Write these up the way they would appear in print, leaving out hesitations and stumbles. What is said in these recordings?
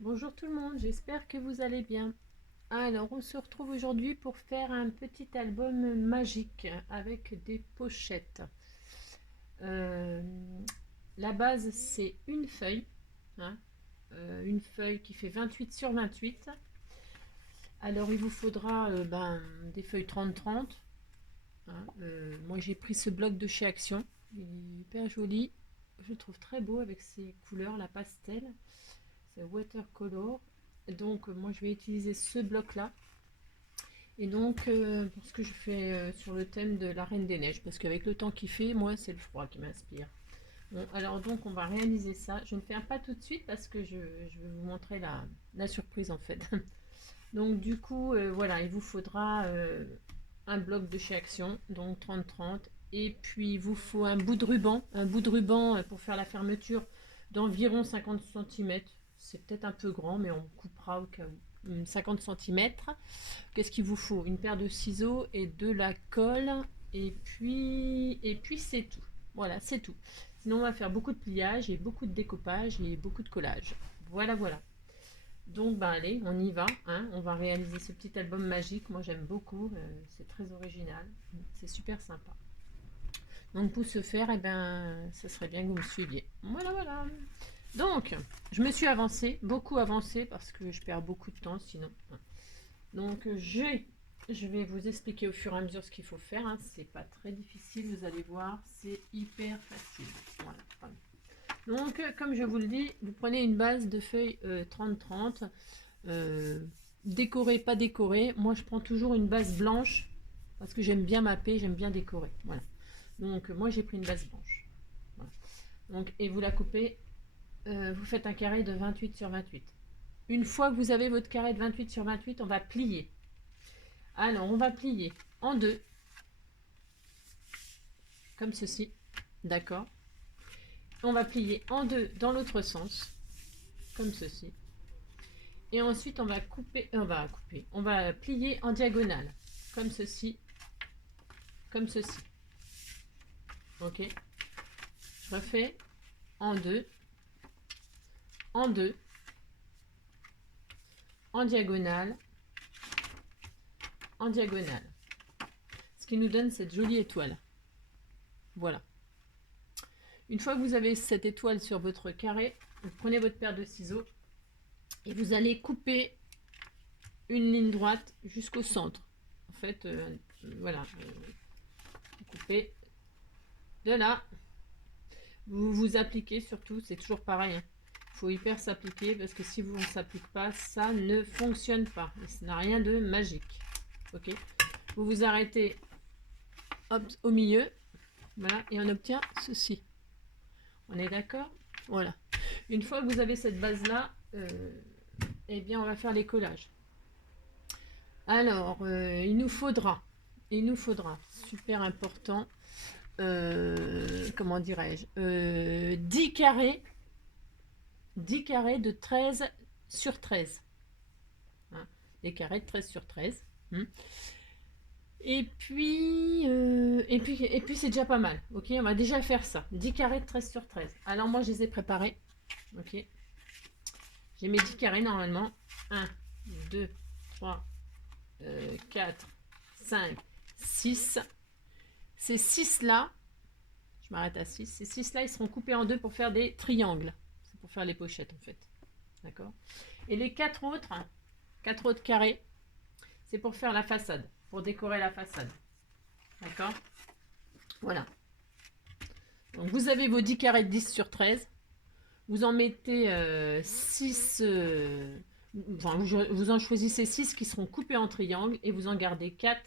Bonjour tout le monde, j'espère que vous allez bien. Alors, on se retrouve aujourd'hui pour faire un petit album magique avec des pochettes. Euh, la base, c'est une feuille, hein, une feuille qui fait 28 sur 28. Alors, il vous faudra des feuilles 30-30, hein. Moi, j'ai pris ce bloc de chez Action, il est hyper joli. Je le trouve très beau avec ses couleurs, la pastel. C'est watercolor. Donc moi je vais utiliser ce bloc là. Et donc parce que je fais sur le thème de la Reine des Neiges. Parce qu'avec le temps qu'il fait, moi c'est le froid qui m'inspire. Bon, alors donc on va réaliser ça. Je ne fais pas tout de suite parce que je vais vous montrer la surprise en fait. Donc du coup voilà, il vous faudra un bloc de chez Action, donc 30-30. Et puis il vous faut un bout de ruban pour faire la fermeture d'environ 50 cm. C'est peut-être un peu grand, mais on coupera au cas où. 50 cm. Qu'est-ce qu'il vous faut? Une paire de ciseaux et de la colle. Et puis c'est tout. Voilà, c'est tout. Sinon, on va faire beaucoup de pliage et beaucoup de découpage et beaucoup de collage. Voilà, voilà. Donc, ben allez, on y va, hein. On va réaliser ce petit album magique. Moi, j'aime beaucoup. C'est très original. C'est super sympa. Donc, pour ce faire, eh ben, ce serait bien que vous me suiviez. Voilà, voilà. Donc, je me suis avancée, beaucoup avancée, parce que je perds beaucoup de temps sinon. Donc, je vais vous expliquer au fur et à mesure ce qu'il faut faire, hein. C'est pas très difficile, vous allez voir, c'est hyper facile. Voilà. Donc, comme je vous le dis, vous prenez une base de feuilles 30-30, décorée, pas décorée. Moi, je prends toujours une base blanche, parce que j'aime bien mapper, j'aime bien décorer. Voilà. Donc, moi, j'ai pris une base blanche. Voilà. Donc, et vous la coupez, vous faites un carré de 28 sur 28. Une fois que vous avez votre carré de 28 sur 28, on va plier. Alors, on va plier en deux, comme ceci. D'accord. On va plier en deux dans l'autre sens, comme ceci. Et ensuite, on va plier en diagonale, comme ceci, comme ceci. Ok. Je refais en deux, en diagonale, en diagonale. Ce qui nous donne cette jolie étoile. Voilà. Une fois que vous avez cette étoile sur votre carré, vous prenez votre paire de ciseaux et vous allez couper une ligne droite jusqu'au centre. En fait, voilà, vous coupez de là. Vous vous appliquez surtout, c'est toujours pareil, hein. Il faut hyper s'appliquer parce que si vous ne s'appliquez pas, ça ne fonctionne pas. Et ça n'a rien de magique. Ok. Vous vous arrêtez hop, au milieu. Voilà, et on obtient ceci. On est d'accord? Voilà. Une fois que vous avez cette base-là, eh bien, on va faire les collages. Alors, il nous faudra, super important, comment dirais-je, 10 carrés, 10 carrés de 13 sur 13. Hein, des carrés de 13 sur 13. Et puis c'est déjà pas mal. Ok, on va déjà faire ça. 10 carrés de 13 sur 13. Alors moi, je les ai préparés. Ok. J'ai mes 10 carrés normalement. 1, 2, 3, 4, 5, 6. Ces 6 là, je m'arrête à 6. Ces 6 là, ils seront coupés en deux pour faire des triangles. C'est pour faire les pochettes en fait. D'accord. Et les 4 autres carrés, c'est pour faire la façade, pour décorer la façade. D'accord. Voilà. Donc vous avez vos 10 carrés de 10 sur 13. Vous en mettez 6. Enfin, vous en choisissez 6 qui seront coupés en triangle et vous en gardez 4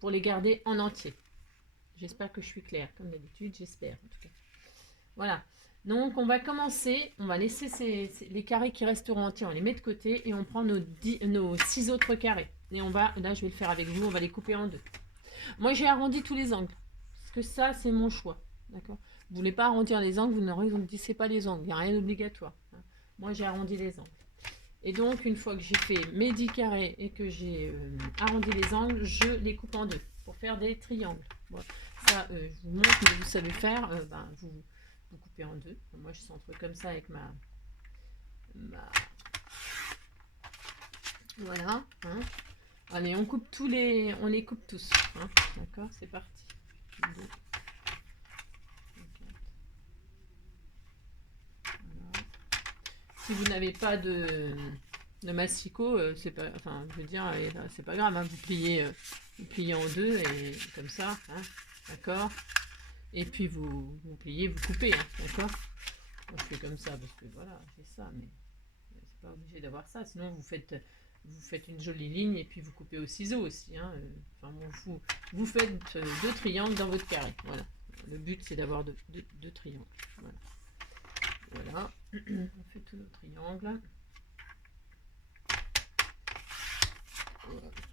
pour les garder en entier. J'espère que je suis claire, comme d'habitude, j'espère en tout cas. Voilà. Donc on va commencer, on va laisser les carrés qui resteront entiers, on les met de côté et on prend nos 6 autres carrés. Et on va, là je vais le faire avec vous, on va les couper en deux. Moi j'ai arrondi tous les angles, parce que ça c'est mon choix. D'accord. Vous voulez pas arrondir les angles, vous n'arrondissez pas les angles, il n'y a rien d'obligatoire. Moi j'ai arrondi les angles. Et donc une fois que j'ai fait mes 10 carrés et que j'ai arrondi les angles, je les coupe en deux pour faire des triangles. Voilà. Ça, je vous montre, mais vous savez faire, vous coupez en deux. Moi je centre comme ça avec ma Voilà. Hein. Allez, on coupe on les coupe tous. Hein. D'accord, c'est parti. 2, 4. Voilà. Si vous n'avez pas de massicot, c'est pas, enfin, je veux dire, c'est pas grave. Hein. Vous pliez en deux et comme ça, hein. D'accord. Et puis vous pliez, vous coupez, hein. D'accord. Moi, je fais comme ça parce que voilà, c'est ça, mais c'est pas obligé d'avoir ça. Sinon, vous faites une jolie ligne et puis vous coupez au ciseau aussi. Hein. Enfin, bon, vous faites deux triangles dans votre carré. Voilà. Le but, c'est d'avoir deux triangles. Voilà. Voilà. On fait tous nos triangles.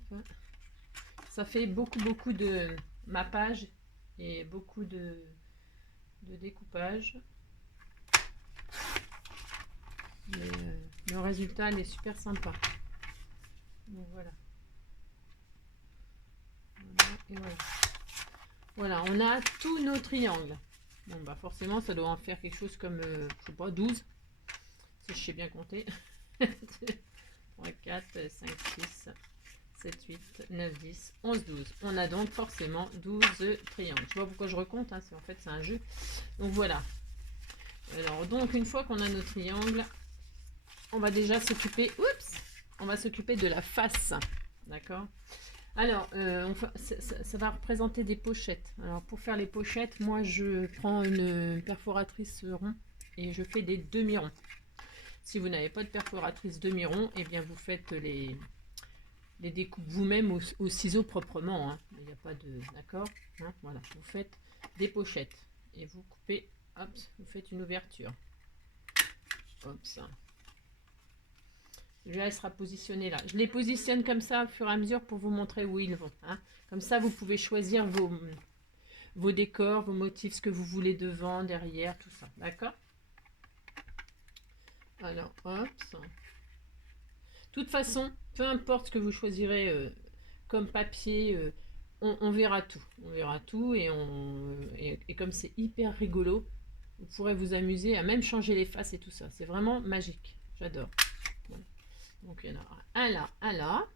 Voilà. Ça fait beaucoup de mappage et beaucoup de découpage. Mais le résultat, il est super sympa. Donc voilà. Voilà, et voilà. Voilà, on a tous nos triangles. Bon, bah forcément, ça doit en faire quelque chose comme, je sais pas, 12. Si je sais bien compter. 3, 4, 5, 6, 7, 8, 9, 10, 11, 12. On a donc forcément 12 triangles. Je sais pas pourquoi je recompte, hein, en fait c'est un jeu. Donc voilà. Alors, donc une fois qu'on a nos triangles, on va déjà s'occuper, on va s'occuper de la face. D'accord. Alors, ça va représenter des pochettes. Alors, pour faire les pochettes, moi, je prends une perforatrice rond et je fais des demi-ronds. Si vous n'avez pas de perforatrice demi-rond, eh bien, vous faites les découpes vous-même au ciseau proprement. Hein. Il n'y a pas de... D'accord, hein, voilà. Vous faites des pochettes et vous coupez, hop, vous faites une ouverture. Hop, ça. Celui-là, il sera positionné là. Je les positionne comme ça au fur et à mesure pour vous montrer où ils vont. Hein. Comme ça, vous pouvez choisir vos décors, vos motifs, ce que vous voulez devant, derrière, tout ça. D'accord? Alors, hop. De toute façon, peu importe ce que vous choisirez comme papier, on verra tout. On verra tout et comme c'est hyper rigolo, vous pourrez vous amuser à même changer les faces et tout ça. C'est vraiment magique. J'adore. Voilà. Donc il y en a un là, un là.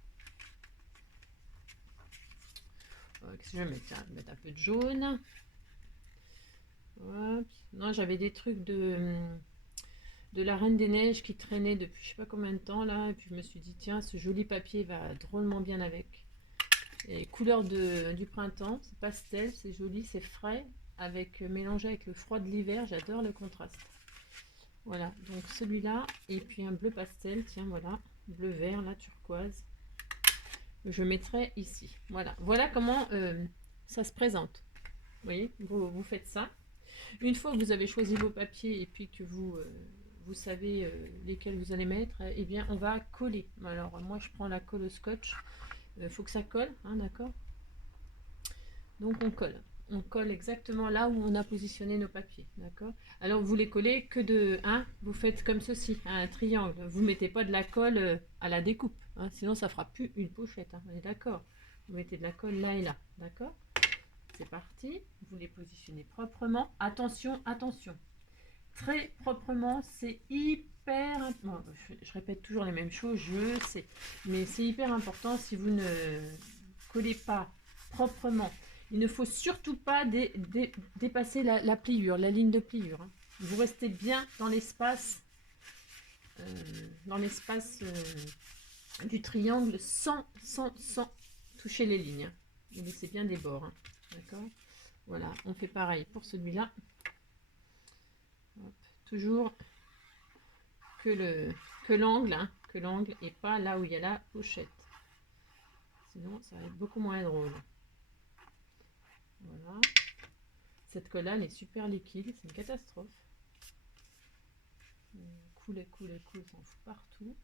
Qu'est-ce que je vais mettre? Tiens, je vais mettre un peu de jaune. Hop. Non, j'avais des trucs de la Reine des Neiges qui traînaient depuis je sais pas combien de temps là. Et puis je me suis dit, tiens, ce joli papier va drôlement bien avec. Et couleur du printemps, c'est pastel, c'est joli, c'est frais, avec mélangé avec le froid de l'hiver. J'adore le contraste. Voilà, donc celui-là, et puis un bleu pastel, tiens, voilà, bleu vert, là, turquoise. Je mettrai ici. Voilà, voilà comment ça se présente. Vous voyez, vous faites ça. Une fois que vous avez choisi vos papiers et puis que vous savez lesquels vous allez mettre, eh bien, on va coller. Alors, moi, je prends la colle au scotch. Il faut que ça colle, hein, d'accord? Donc, on colle. On colle exactement là où on a positionné nos papiers, d'accord? Alors, vous les collez que de 1, vous faites comme ceci, un triangle. Vous ne mettez pas de la colle à la découpe, hein, sinon ça ne fera plus une pochette, hein, on est d'accord? Vous mettez de la colle là et là, d'accord? C'est parti, vous les positionnez proprement. Attention, attention. Très proprement, c'est hyper... Bon, je répète toujours les mêmes choses, je sais. Mais c'est hyper important si vous ne collez pas proprement. Il ne faut surtout pas dépasser la pliure, la ligne de pliure. Hein. Vous restez bien dans l'espace du triangle sans toucher les lignes. Vous laissez bien des bords. Hein. D'accord? Voilà, on fait pareil pour celui-là. Toujours que l'angle, hein, et pas là où il y a la pochette. Sinon, ça va être beaucoup moins drôle. Voilà. Cette colle elle est super liquide, c'est une catastrophe. Coule, s'en fout partout.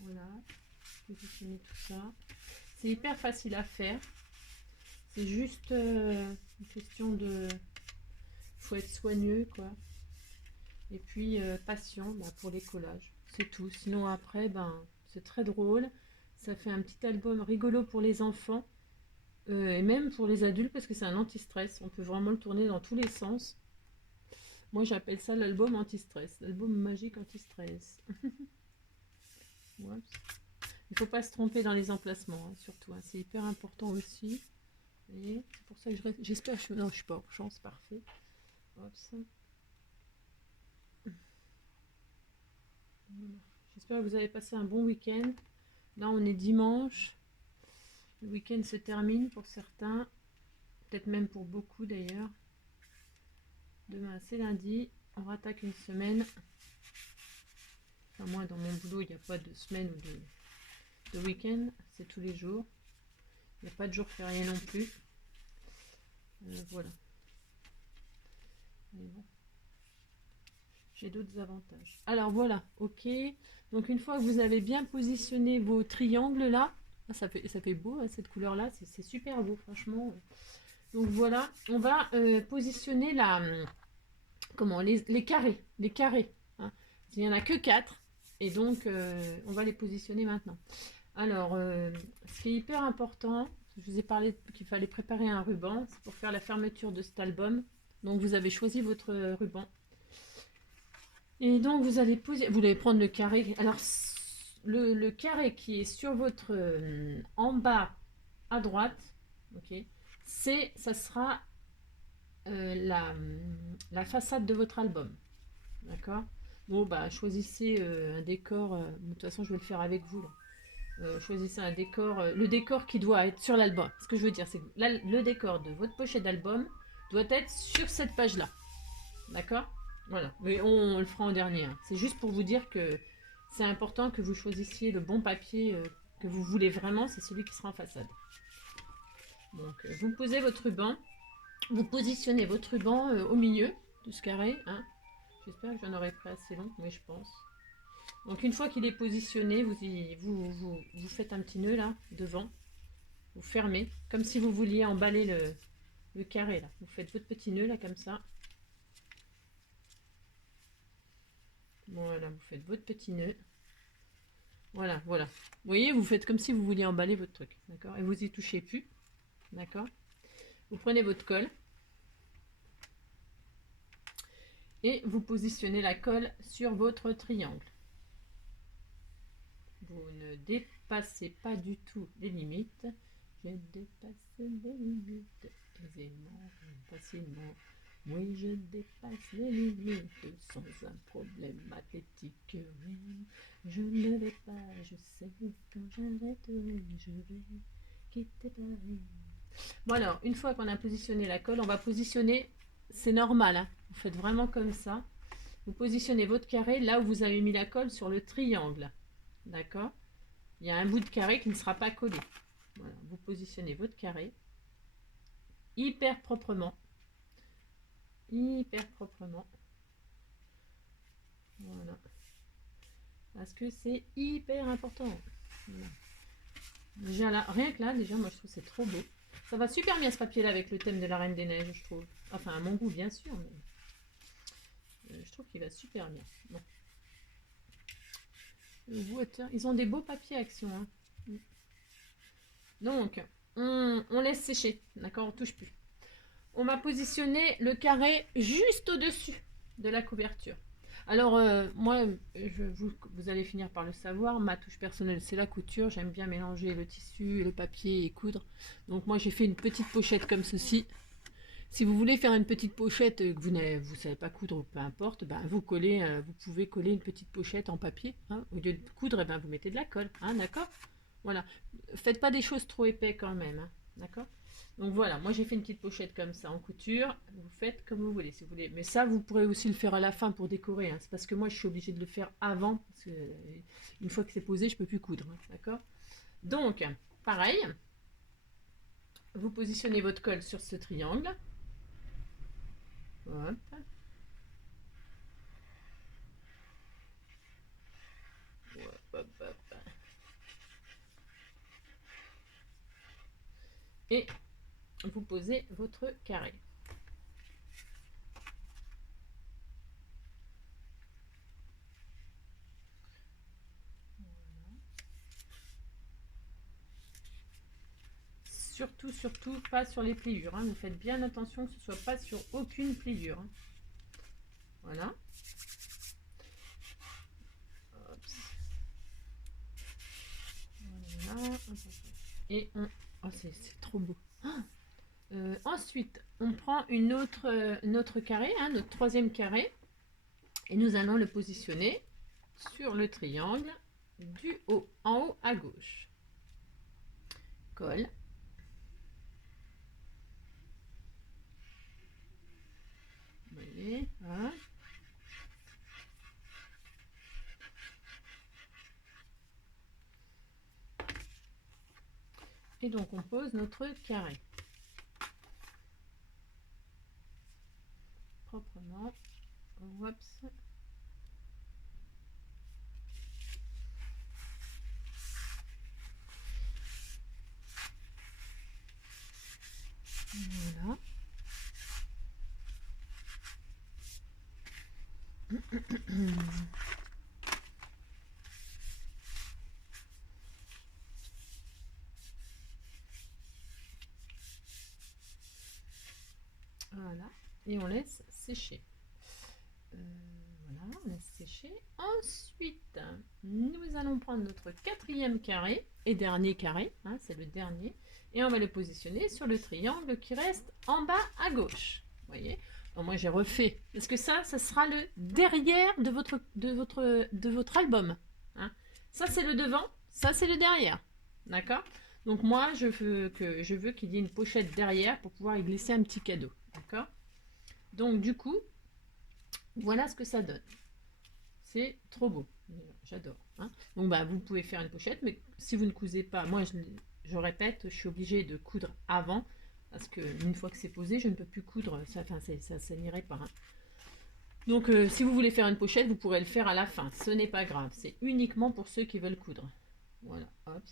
Voilà. Positionner tout ça. C'est hyper facile à faire. C'est juste une question de... faut être soigneux, quoi. Et puis patient pour les collages. C'est tout. Sinon après, c'est très drôle. Ça fait un petit album rigolo pour les enfants. Et même pour les adultes parce que c'est un anti-stress. On peut vraiment le tourner dans tous les sens. Moi, j'appelle ça l'album anti-stress, l'album magique anti-stress. Oups. Il ne faut pas se tromper dans les emplacements, hein, surtout. Hein, c'est hyper important aussi. Et c'est pour ça que j'espère que non, je suis pas en chance, parfait. Oups. J'espère que vous avez passé un bon week-end. Là, on est dimanche. Le week-end se termine pour certains. Peut-être même pour beaucoup d'ailleurs. Demain, c'est lundi. On rattaque une semaine. Enfin, moi, dans mon boulot, il n'y a pas de semaine ou de week-end. C'est tous les jours. Il n'y a pas de jour férié non plus. Voilà. Mais bon. J'ai d'autres avantages. Alors voilà, ok. Donc une fois que vous avez bien positionné vos triangles là, ça fait beau hein, cette couleur là, c'est super beau franchement. Donc voilà, on va positionner les carrés. Les carrés hein. Il n'y en a que 4 et donc on va les positionner maintenant. Alors, ce qui est hyper important, je vous ai parlé qu'il fallait préparer un ruban, c'est pour faire la fermeture de cet album. Donc vous avez choisi votre ruban. Et donc vous allez prendre le carré. Alors le carré qui est sur votre en bas à droite, ok, ça sera la façade de votre album, d'accord. Bon bah choisissez un décor. De toute façon je vais le faire avec vous. Choisissez un décor, le décor qui doit être sur l'album. Ce que je veux dire, c'est que le décor de votre pochette d'album doit être sur cette page-là, d'accord. Voilà, mais on le fera en dernier. Hein. C'est juste pour vous dire que c'est important que vous choisissiez le bon papier que vous voulez vraiment, c'est celui qui sera en façade. Donc vous posez votre ruban, vous positionnez votre ruban au milieu de ce carré. Hein. J'espère que j'en aurai pris assez long, mais je pense. Donc une fois qu'il est positionné, vous faites un petit nœud là, devant. Vous fermez, comme si vous vouliez emballer le carré là. Vous faites votre petit nœud là, comme ça. Voilà, vous faites votre petit nœud. Voilà, voilà. Vous voyez, vous faites comme si vous vouliez emballer votre truc, d'accord. Et vous y touchez plus, d'accord. Vous prenez votre colle et vous positionnez la colle sur votre triangle. Vous ne dépassez pas du tout les limites. Je dépasse les limites aisément, facilement. Oui, je dépasse les limites sans un problème athlétique. Oui, je ne vais pas, je sais quand j'arrêterai, je vais quitter Paris. Bon alors, une fois qu'on a positionné la colle, on va positionner, c'est normal, hein, vous faites vraiment comme ça. Vous positionnez votre carré là où vous avez mis la colle sur le triangle. D'accord. Il y a un bout de carré qui ne sera pas collé. Voilà, vous positionnez votre carré hyper proprement. Hyper proprement. Voilà. Parce que c'est hyper important. Voilà. Déjà là, rien que là, déjà, moi je trouve que c'est trop beau. Ça va super bien ce papier là avec le thème de la Reine des Neiges, je trouve. Enfin, à mon goût, bien sûr, mais je trouve qu'il va super bien. Bon. Le water, ils ont des beaux papiers Action. Hein. Donc, on laisse sécher, d'accord, on touche plus. On va positionner le carré juste au-dessus de la couverture. Alors, moi, vous allez finir par le savoir, ma touche personnelle, c'est la couture. J'aime bien mélanger le tissu et le papier et coudre. Donc, moi, j'ai fait une petite pochette comme ceci. Si vous voulez faire une petite pochette que vous ne savez pas coudre, peu importe, ben, vous pouvez coller une petite pochette en papier. Hein. Au lieu de coudre, ben, vous mettez de la colle. Hein, d'accord. Voilà. Faites pas des choses trop épais quand même. Hein, d'accord. Donc voilà, moi j'ai fait une petite pochette comme ça en couture. Vous faites comme vous voulez si vous voulez. Mais ça, vous pourrez aussi le faire à la fin pour décorer. Hein. C'est parce que moi je suis obligée de le faire avant. Parce que une fois que c'est posé, je peux plus coudre. Hein, d'accord. Donc, pareil. Vous positionnez votre colle sur ce triangle. Hop. Hop, hop. Et vous posez votre carré. Surtout pas sur les pliures. Hein. Vous faites bien attention que ce soit pas sur aucune pliure. Hein. Voilà. Voilà. Et on... Oh, c'est trop beau. Ensuite, on prend notre carré, hein, notre troisième carré, et nous allons le positionner sur le triangle du haut, en haut à gauche. Colle. Voyez, voilà. Et donc on pose notre carré. Proprement. Oups. Voilà. Voilà. Et on laisse sécher. Voilà, on laisse sécher. Ensuite, nous allons prendre notre quatrième carré et dernier carré, hein, c'est le dernier, et on va le positionner sur le triangle qui reste en bas à gauche. Vous voyez? Donc moi j'ai refait, parce que ça sera le derrière de votre album. Hein. Ça c'est le devant, ça c'est le derrière. D'accord? Donc moi je veux qu'il y ait une pochette derrière pour pouvoir y glisser un petit cadeau. D'accord? Donc du coup, voilà ce que ça donne. C'est trop beau. J'adore. Hein. Donc bah, vous pouvez faire une pochette, mais si vous ne cousez pas, moi je répète, je suis obligée de coudre avant, parce que une fois que c'est posé, je ne peux plus coudre, ça n'irait pas. Hein. Donc si vous voulez faire une pochette, vous pourrez le faire à la fin, ce n'est pas grave, c'est uniquement pour ceux qui veulent coudre. Voilà, hop,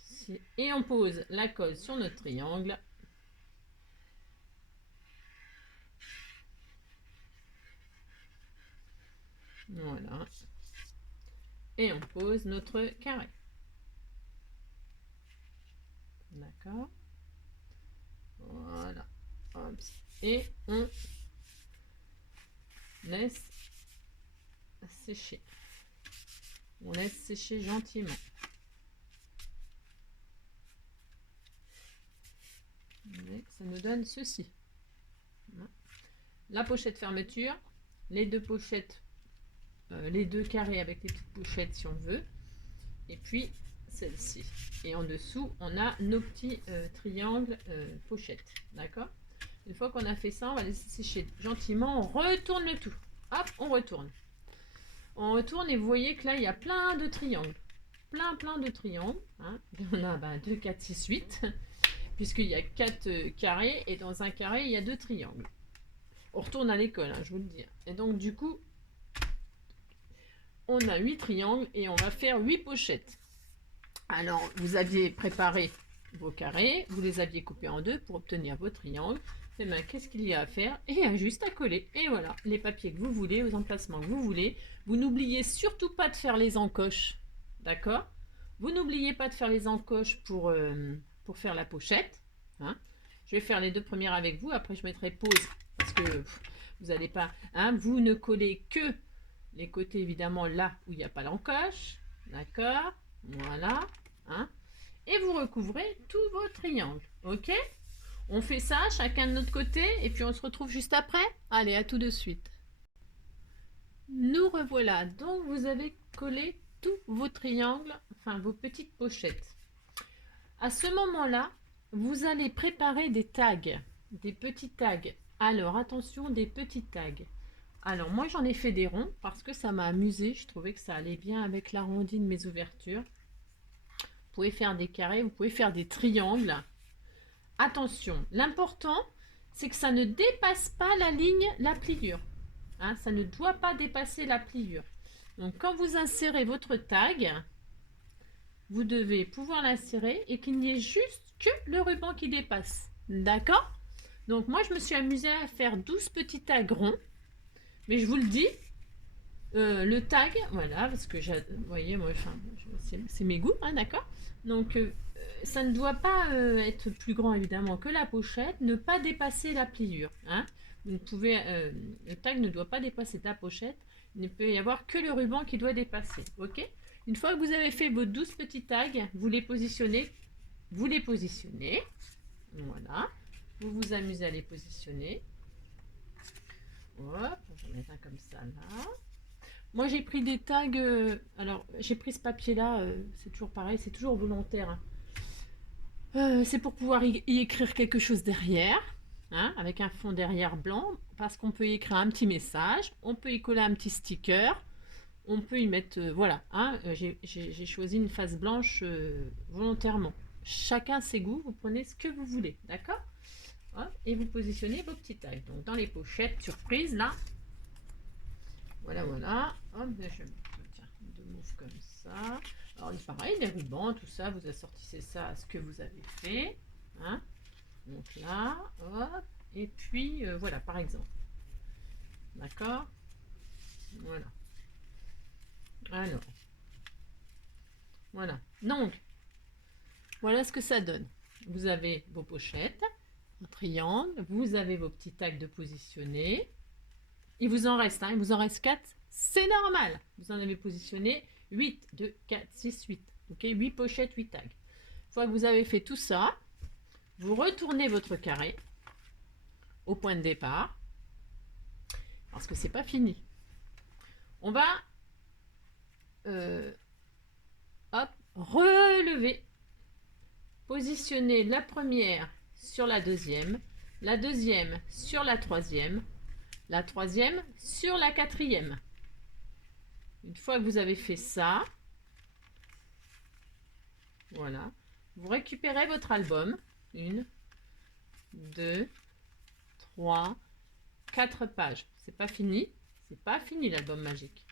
et on pose la colle sur notre triangle. Voilà. Et on pose notre carré. D'accord. Voilà. Hop. Et on laisse sécher. On laisse sécher gentiment. Ça nous donne ceci. La pochette fermeture, les deux pochettes, les deux carrés avec les petites pochettes si on veut, et puis celle-ci. Et en dessous, on a nos petits triangles pochettes. D'accord? Une fois qu'on a fait ça, on va laisser sécher gentiment. On retourne le tout. Hop, on retourne. On retourne et vous voyez que là, il y a plein de triangles. Plein de triangles. Hein. Il y en a 2, 4, 6, 8. Puisqu'il y a 4 carrés et dans un carré, il y a 2 triangles. On retourne à l'école, hein, je vous le dis. Et donc, du coup, on a 8 triangles et on va faire 8 pochettes. Alors, vous aviez préparé vos carrés, vous les aviez coupés en deux pour obtenir vos triangles. Et bien, qu'est-ce qu'il y a à faire? Et il y a juste à coller. Et voilà, les papiers que vous voulez, aux emplacements que vous voulez. Vous n'oubliez surtout pas de faire les encoches. D'accord? Vous n'oubliez pas de faire les encoches pour faire la pochette. Hein. Je vais faire les 2 premières avec vous. Après, je mettrai pause parce que vous n'allez pas... Hein, vous ne collez que les côtés, évidemment, là où il n'y a pas l'encoche. D'accord? Voilà. Hein. Et vous recouvrez tous vos triangles. Ok? On fait ça, chacun de notre côté, et puis on se retrouve juste après. Allez, à tout de suite. Nous revoilà. Donc, vous avez collé tous vos triangles, enfin vos petites pochettes. À ce moment-là, vous allez préparer des tags, des petits tags. Alors, attention, des petits tags. Alors, moi, j'en ai fait des ronds parce que ça m'a amusé. Je trouvais que ça allait bien avec l'arrondi de mes ouvertures. Vous pouvez faire des carrés, vous pouvez faire des triangles. Attention, l'important, c'est que ça ne dépasse pas la ligne, la pliure. Hein, ça ne doit pas dépasser la pliure. Donc, quand vous insérez votre tag, vous devez pouvoir l'insérer et qu'il n'y ait juste que le ruban qui dépasse. D'accord? Donc, moi, je me suis amusée à faire 12 petits tags ronds. Mais je vous le dis, le tag, voilà, parce que vous voyez, moi, enfin, c'est mes goûts, hein, d'accord? Donc, ça ne doit pas être plus grand, évidemment, que la pochette, ne pas dépasser la pliure. Hein. Vous ne pouvez, le tag ne doit pas dépasser ta pochette. Il ne peut y avoir que le ruban qui doit dépasser. Ok? Une fois que vous avez fait vos 12 petits tags, vous les positionnez. Vous les positionnez. Voilà. Vous vous amusez à les positionner. Hop, on va mettre un comme ça là. Moi j'ai pris des tags. Alors j'ai pris ce papier là. C'est toujours pareil, c'est toujours volontaire. Hein. C'est pour pouvoir y écrire quelque chose derrière. Hein, avec un fond derrière blanc, parce qu'on peut y écrire un petit message, on peut y coller un petit sticker, on peut y mettre, voilà, hein, j'ai choisi une face blanche volontairement. Chacun ses goûts, vous prenez ce que vous voulez, d'accord? Et vous positionnez vos petits tags. Donc dans les pochettes, surprise, là, voilà, voilà, hop, je tiens, deux moves comme ça. Alors pareil, les rubans, tout ça, vous assortissez ça à ce que vous avez fait, hein. Donc là, hop, et puis voilà, par exemple. D'accord? Voilà. Alors, voilà. Donc, voilà ce que ça donne. Vous avez vos pochettes, un triangle, vous avez vos petits tags de positionner. Il vous en reste, hein, il vous en reste 4, c'est normal. Vous en avez positionné 8, 2, 4, 6, 8. Ok, 8 pochettes, 8 tags. Une fois que vous avez fait tout ça, vous retournez votre carré au point de départ, parce que c'est pas fini. On va hop, relever, positionner la première sur la deuxième sur la troisième sur la quatrième. Une fois que vous avez fait ça, voilà, vous récupérez votre album. 1, 2, 3, 4 pages. C'est pas fini. C'est pas fini l'album magique.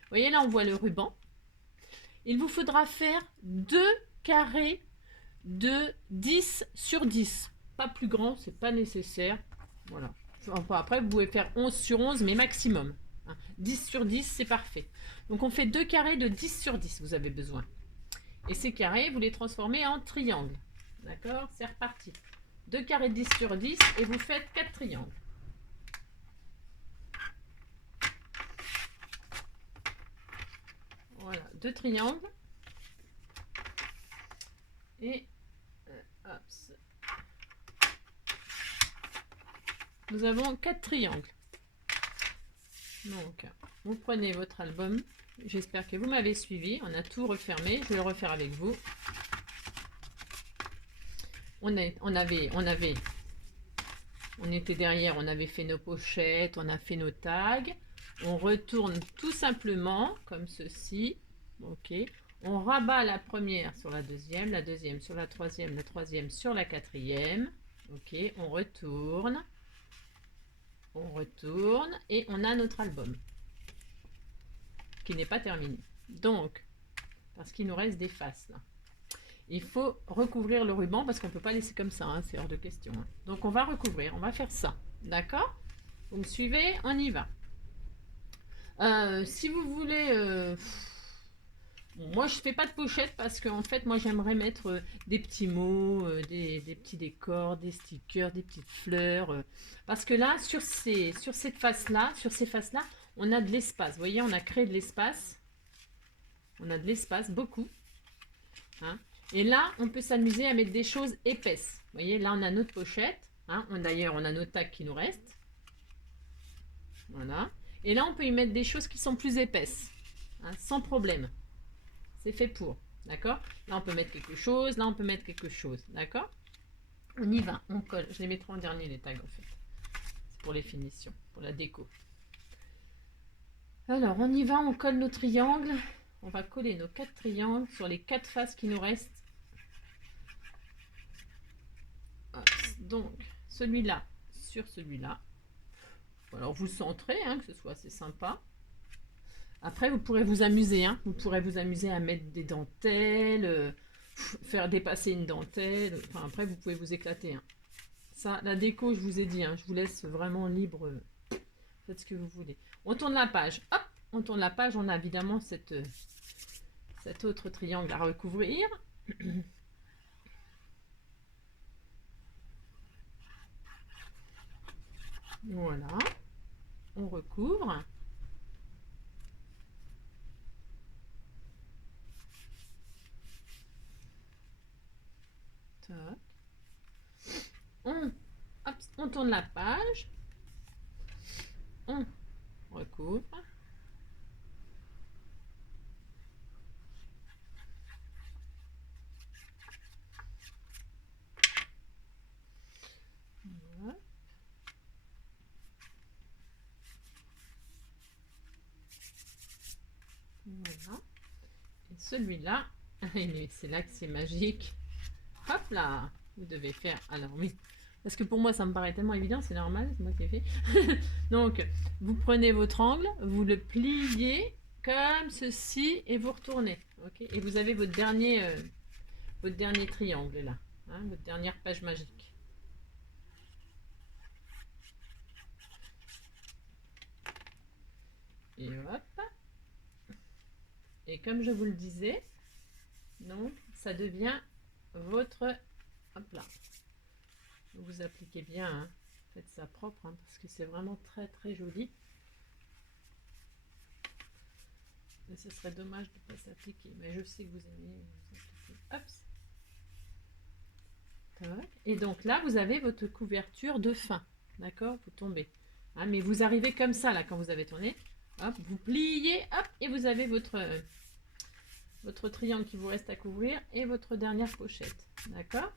Vous voyez là, on voit le ruban. Il vous faudra faire 2 carrés de 10 sur 10. Pas plus grand, c'est pas nécessaire. Voilà. Enfin, après, vous pouvez faire 11 sur 11, mais maximum. 10 sur 10, c'est parfait. Donc, on fait 2 carrés de 10 sur 10, vous avez besoin. Et ces carrés, vous les transformez en triangles. D'accord? C'est reparti. 2 carrés de 10 sur 10 et vous faites 4 triangles. Voilà, 2 triangles. Et hop. Nous avons 4 triangles. Donc, vous prenez votre album. J'espère que vous m'avez suivi. On a tout refermé. Je vais le refaire avec vous. On était derrière, on avait fait nos pochettes, on a fait nos tags. On retourne tout simplement comme ceci. Ok. On rabat la première sur la deuxième sur la troisième sur la quatrième. Ok. On retourne et on a notre album qui n'est pas terminé. Donc, parce qu'il nous reste des faces là. Il faut recouvrir le ruban parce qu'on ne peut pas laisser comme ça, hein, c'est hors de question. Hein. Donc on va recouvrir, on va faire ça. D'accord? Vous me suivez? On y va. Si vous voulez... Bon, moi je fais pas de pochette parce qu'en fait moi j'aimerais mettre des petits mots, des petits décors, des stickers, des petites fleurs. Parce que là, sur ces faces-là, on a de l'espace. Vous voyez, on a créé de l'espace. On a de l'espace, beaucoup. Hein. Et là, on peut s'amuser à mettre des choses épaisses. Vous voyez, là, on a notre pochette. Hein. D'ailleurs, on a nos tags qui nous restent. Voilà. Et là, on peut y mettre des choses qui sont plus épaisses. Hein, sans problème. C'est fait pour. D'accord? Là, on peut mettre quelque chose. Là, on peut mettre quelque chose. D'accord? On y va. On colle. Je les mettrai en dernier, les tags, en fait. C'est pour les finitions, pour la déco. Alors, on y va. On colle nos triangles. On va coller nos 4 triangles sur les 4 faces qui nous restent. Donc, celui-là sur celui-là. Alors, vous centrez, hein, que ce soit assez sympa. Après, vous pourrez vous amuser. Hein. Vous pourrez vous amuser à mettre des dentelles, faire dépasser une dentelle. Enfin, après, vous pouvez vous éclater. Hein. Ça, la déco, je vous ai dit, hein, je vous laisse vraiment libre. Faites ce que vous voulez. On tourne la page. Hop, on tourne la page. On a évidemment cet autre triangle à recouvrir. Voilà. On recouvre. Tac. Hop, on tourne la page. On recouvre. Voilà. Voilà. Et celui-là, c'est là que c'est magique. Hop là, vous devez faire. Alors oui, parce que pour moi ça me paraît tellement évident, c'est normal, c'est moi qui ai fait. Donc, vous prenez votre angle, vous le pliez comme ceci et vous retournez. Ok. Et vous avez votre dernier triangle là, hein, votre dernière page magique. Et hop. Et comme je vous le disais, donc ça devient votre, hop là, vous appliquez bien, hein. Faites ça propre, hein, parce que c'est vraiment très très joli. Mais ce serait dommage de ne pas s'appliquer, mais je sais que vous aimez vous appliquer. Hop. Et donc là vous avez votre couverture de fin, d'accord, vous tombez, hein, mais vous arrivez comme ça là quand vous avez tourné, hop, vous pliez, hop, et vous avez votre triangle qui vous reste à couvrir et votre dernière pochette, d'accord.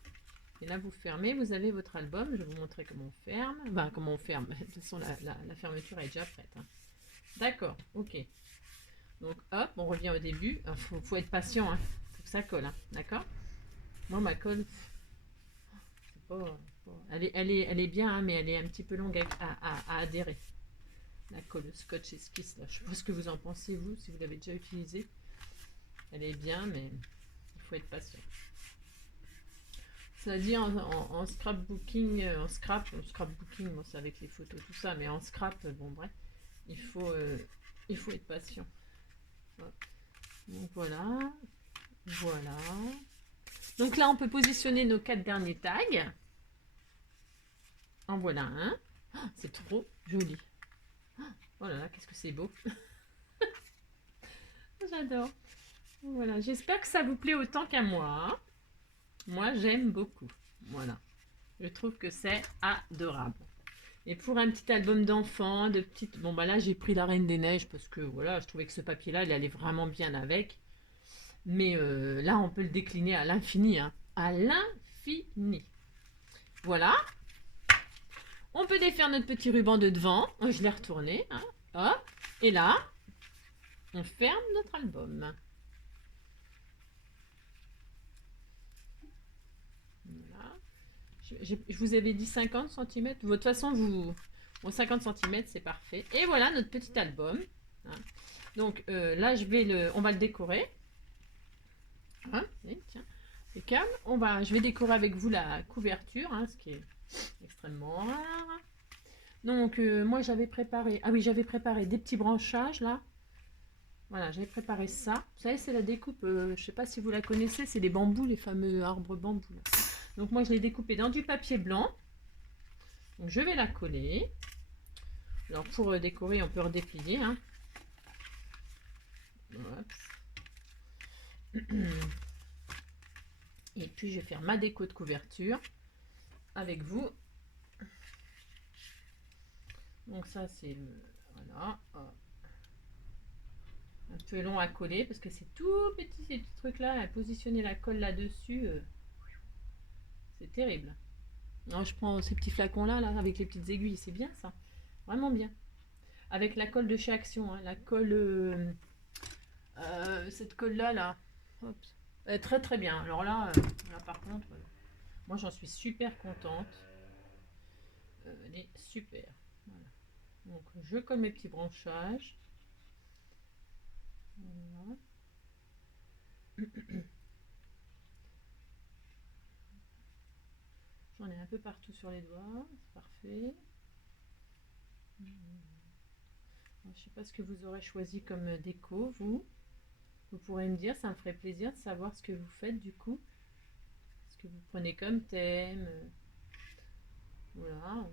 Et là vous fermez, vous avez votre album. Je vais vous montrer comment on ferme, enfin comment on ferme, de toute façon la fermeture est déjà prête, hein. D'accord, ok, donc hop, on revient au début. Il faut être patient, hein. Faut que ça colle, hein. D'accord. Moi ma colle, c'est pas, elle est bien, hein, mais elle est un petit peu longue à adhérer. La colle scotch esquisse là, je sais pas ce que vous en pensez vous, si vous l'avez déjà utilisée. Elle est bien, mais il faut être patient. Ça dit en scrapbooking, scrapbooking, bon, c'est avec les photos, tout ça, mais en scrap, bon bref, il faut être patient. Donc voilà, voilà. Donc là, on peut positionner nos 4 derniers tags. En voilà un. Oh, c'est trop joli. Oh là là, qu'est-ce que c'est beau. J'adore. Voilà, j'espère que ça vous plaît autant qu'à moi. Moi, j'aime beaucoup. Voilà. Je trouve que c'est adorable. Et pour un petit album d'enfants, de petites... Bon, bah là, j'ai pris la Reine des Neiges parce que, voilà, je trouvais que ce papier-là, il allait vraiment bien avec. Mais là, on peut le décliner à l'infini, hein. À l'infini. Voilà. On peut défaire notre petit ruban de devant. Je l'ai retourné, hein. Hop. Et là, on ferme notre album. Voilà. Je vous avais dit 50 cm. De toute façon, bon, 50 cm, c'est parfait. Et voilà notre petit album, hein. Donc là, on va le décorer. Hein, et tiens, c'est calme. Je vais décorer avec vous la couverture, hein, ce qui est extrêmement rare. Donc moi j'avais préparé, ah oui, j'avais préparé des petits branchages là. Voilà, j'avais préparé ça. Vous savez, c'est la découpe, je sais pas si vous la connaissez, c'est les bambous, les fameux arbres bambous là. Donc moi je l'ai découpé dans du papier blanc. Donc je vais la coller. Alors pour décorer, on peut redéplier, hein. Et puis je vais faire ma déco de couverture avec vous. Donc ça c'est voilà, un peu long à coller parce que c'est tout petit ces petits trucs là, à positionner la colle là dessus, c'est terrible. Alors je prends ces petits flacons là, avec les petites aiguilles, c'est bien ça, vraiment bien. Avec la colle de chez Action, hein, la colle, cette colle là, hop, très très bien. Alors là, là par contre, moi j'en suis super contente. Elle est super. Voilà. Donc je colle mes petits branchages. Voilà. J'en ai un peu partout sur les doigts, c'est parfait. Je ne sais pas ce que vous aurez choisi comme déco, vous. Vous pourrez me dire, ça me ferait plaisir de savoir ce que vous faites du coup. Ce que vous prenez comme thème. Voilà.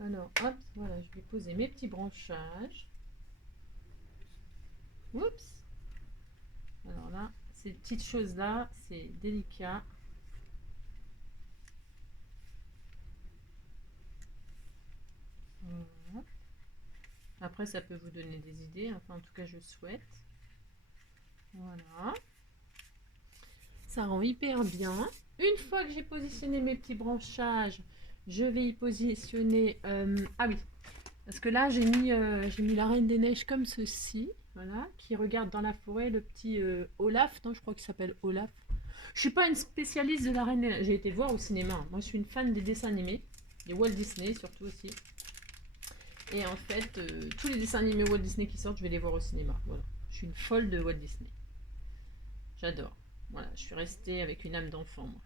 Alors, hop, voilà, je vais poser mes petits branchages. Oups. Alors là, ces petites choses-là, c'est délicat. Voilà. Après, ça peut vous donner des idées. Enfin, en tout cas, je souhaite. Voilà. Ça rend hyper bien. Une fois que j'ai positionné mes petits branchages, je vais y positionner... ah oui, parce que là, j'ai mis la Reine des Neiges comme ceci. Voilà, qui regarde dans la forêt le petit Olaf. Non, je crois qu'il s'appelle Olaf. Je suis pas une spécialiste de la Reine des Neiges. J'ai été le voir au cinéma. Moi, je suis une fan des dessins animés. Des Walt Disney, surtout aussi. Et en fait, tous les dessins animés Walt Disney qui sortent, je vais les voir au cinéma. Voilà. Je suis une folle de Walt Disney. J'adore. Voilà, je suis restée avec une âme d'enfant, moi.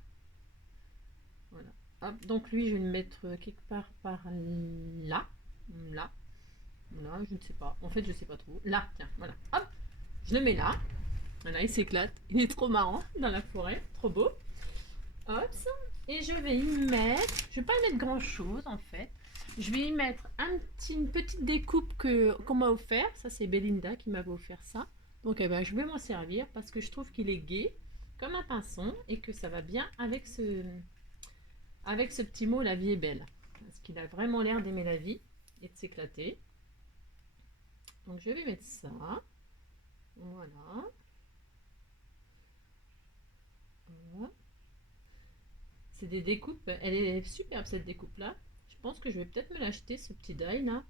Voilà. Hop, donc lui, je vais le mettre quelque part par là. Là. Voilà, je ne sais pas. En fait, je ne sais pas trop. Là, tiens, voilà. Hop, je le mets là. Voilà, il s'éclate. Il est trop marrant dans la forêt. Trop beau. Hop, et je vais y mettre... Je ne vais pas y mettre grand-chose, en fait. Je vais y mettre une petite découpe qu'on m'a offert. Ça, c'est Belinda qui m'avait offert ça. Donc, eh ben, je vais m'en servir parce que je trouve qu'il est gai, comme un pinson, et que ça va bien avec ce petit mot « la vie est belle ». Parce qu'il a vraiment l'air d'aimer la vie et de s'éclater. Donc, je vais mettre ça. Voilà. Voilà. C'est des découpes. Elle est superbe, cette découpe-là. Je pense que je vais peut-être me l'acheter, ce petit die là.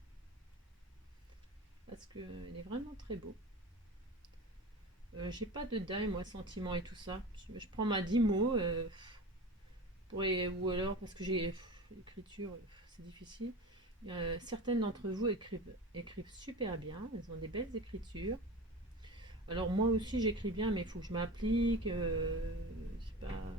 Parce qu'il est vraiment très beau. J'ai pas de die, moi, sentiment et tout ça. Je prends ma 10 mots. Ou alors, parce que j'ai l'écriture, c'est difficile. Certaines d'entre vous écrivent super bien. Elles ont des belles écritures. Alors moi aussi j'écris bien, mais il faut que je m'applique. C'est pas...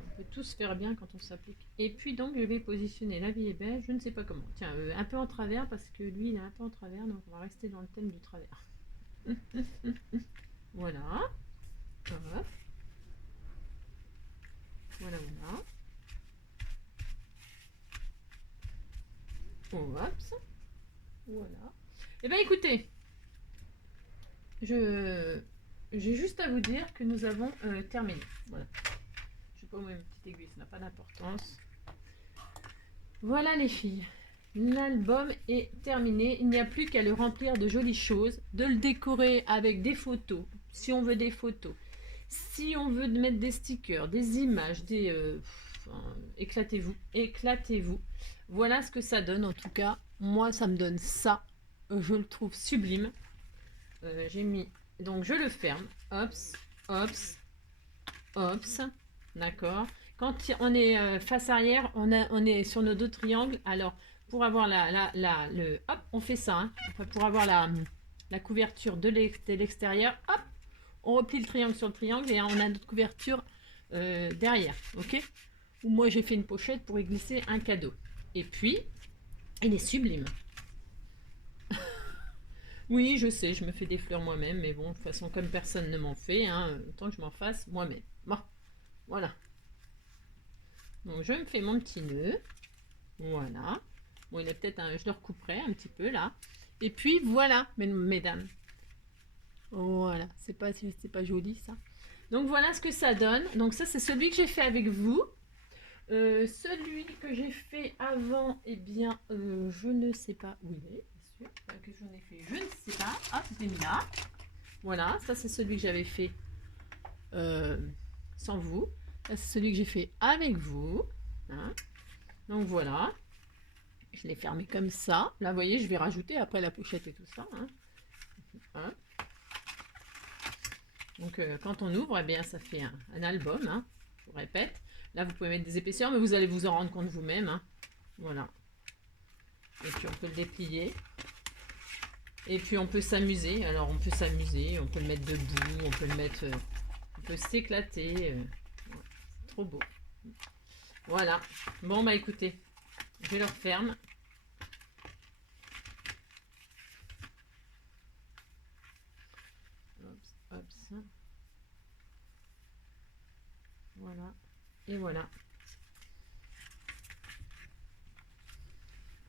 On peut tous faire bien quand on s'applique. Et puis donc je vais positionner la vie est belle, je ne sais pas comment. Tiens, un peu en travers parce que lui il est un peu en travers, donc on va rester dans le thème du travers. Voilà. Hop. Voilà, voilà. Hop. Voilà. Et bien écoutez, j'ai juste à vous dire que nous avons terminé. Voilà. Je sais pas où est ma petite aiguille, ça n'a pas d'importance. Voilà les filles, l'album est terminé, il n'y a plus qu'à le remplir de jolies choses, de le décorer avec des photos, si on veut des photos, si on veut mettre des stickers, des images, éclatez-vous, éclatez-vous. Voilà ce que ça donne en tout cas, moi ça me donne ça, je le trouve sublime. J'ai mis, donc je le ferme, hops, hops, hops, d'accord. Quand on est face arrière, on est sur nos deux triangles. Alors, pour avoir hop, on fait ça. Hein. Enfin, pour avoir la couverture de l'extérieur, hop, on replie le triangle sur le triangle et on a notre couverture derrière. Ok. Ou moi, j'ai fait une pochette pour y glisser un cadeau. Et puis, il est sublime. Oui, je sais, je me fais des fleurs moi-même, mais bon, de toute façon, comme personne ne m'en fait, hein, autant que je m'en fasse moi-même. Bon, voilà. Donc je me fais mon petit nœud. Voilà. Bon, il est peut-être je le recouperai un petit peu là. Et puis voilà, mesdames. Voilà, c'est pas joli ça. Donc voilà ce que ça donne. Donc ça c'est celui que j'ai fait avec vous. Celui que j'ai fait avant, eh bien, je ne sais pas où il est. Bien sûr. Que j'en ai fait, je ne sais pas. Hop, je l'ai mis là. Voilà, ça c'est celui que j'avais fait sans vous. Ça c'est celui que j'ai fait avec vous. Hein. Donc voilà. Je l'ai fermé comme ça. Là, vous voyez, je vais rajouter après la pochette et tout ça. Hein. Hein. Donc, quand on ouvre, eh bien, ça fait un album. Hein. Je vous répète. Là, vous pouvez mettre des épaisseurs, mais vous allez vous en rendre compte vous-même. Hein. Voilà. Et puis, on peut le déplier. Et puis, on peut s'amuser. Alors, on peut s'amuser. On peut le mettre debout. On peut le mettre... on peut s'éclater. Ouais, c'est trop beau. Voilà. Bon, bah, écoutez. Je le referme. Hop, ça. Voilà. Et voilà.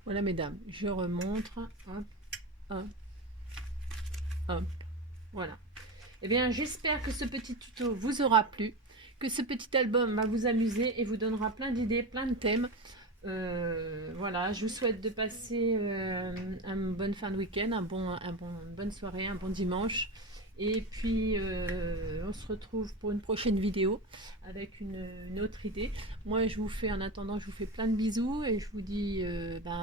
Voilà mesdames, je remontre. Hop, hop, hop. Voilà. Eh bien, j'espère que ce petit tuto vous aura plu, que ce petit album va vous amuser et vous donnera plein d'idées, plein de thèmes. Voilà, je vous souhaite de passer une bonne fin de week-end, une bonne soirée, un bon dimanche. Et puis, on se retrouve pour une prochaine vidéo avec une autre idée. Moi, je vous fais, en attendant, je vous fais plein de bisous et je vous dis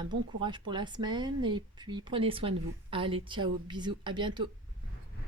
bon courage pour la semaine et puis prenez soin de vous. Allez, ciao, bisous, à bientôt.